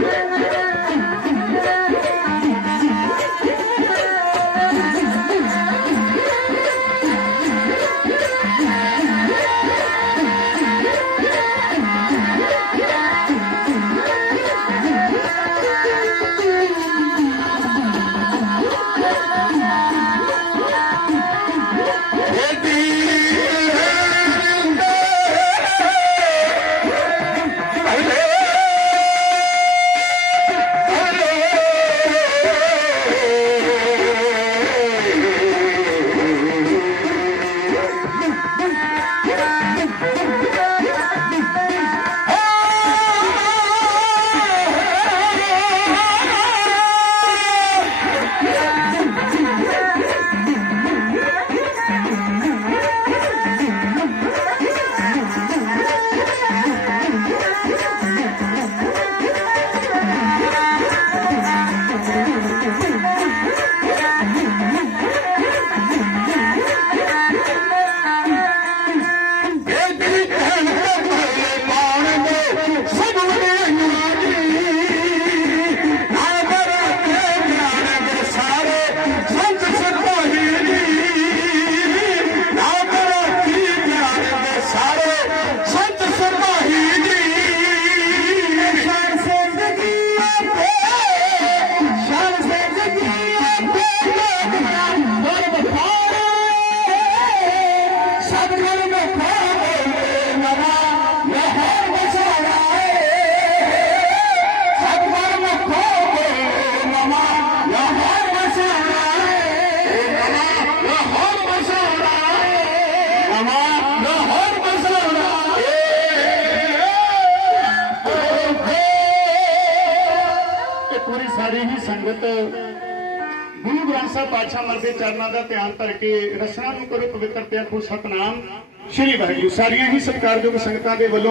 Yeah. Guru Granth Sahib ਪਾਤਸ਼ਾਹ ਮਰਦੇ ਚਰਨਾਂ ਦਾ ਧਿਆਨ ਧਰ ਕੇ ਰਸਨਾ ਨੂੰ ਕਰੋ ਪਵਿੱਤਰ ਤੇ ਆਖੋ ਸਤਨਾਮ। ਸ਼੍ਰੀ ਵਾਹਿਗੁਰੂ, ਸਾਰੀਆਂ ਹੀ ਸਤਿਕਾਰਯੋਗ ਸੰਗਤਾਂ ਦੇ ਵੱਲੋਂ